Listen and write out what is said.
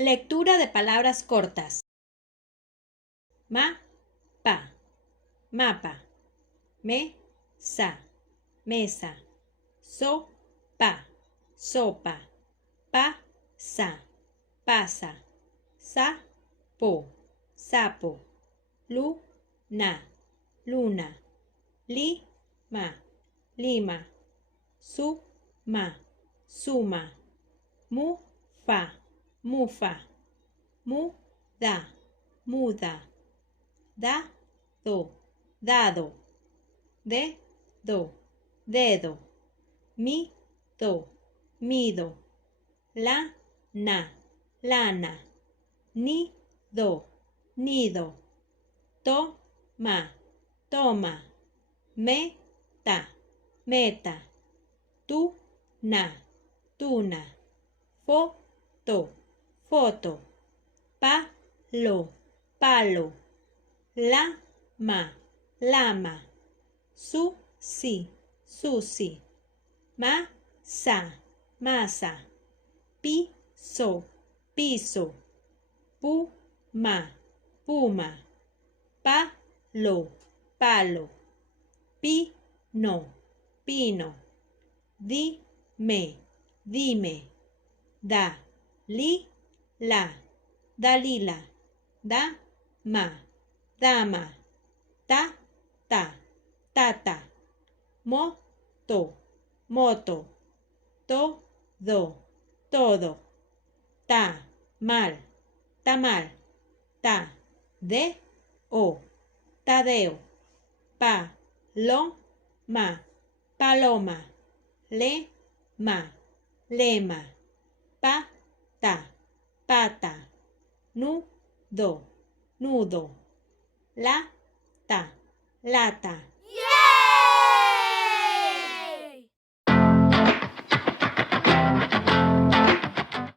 Lectura de palabras cortas. Ma, pa, mapa, me, sa, mesa, so, pa, sopa, pa, sa, pasa, sa, po, sapo, lu, na, luna, li, ma, lima, su, ma, suma, mu, fa, mufa, mu, da, muda, da, do, dado, de, do, dedo, mi, do, mido, la, na, lana, ni, do, nido, to, ma, toma, me, ta, meta, tu, na, tuna, fo, to, foto, pa, lo, palo, la, ma, lama, su, si, susi, ma, sa, masa, pi, so, piso, pu, ma, puma, pa, lo, palo, pi, no, pino, di, me, dime, da, li, la, dalila, da, ma, dama, ta, ta, tata, mo, to, moto, to, do, todo, ta, mal, tamal, ta, de, o, tadeo, pa, lo, ma, paloma, le, ma, lema, pa, ta, pata, nu, do, nudo, la, ta, lata.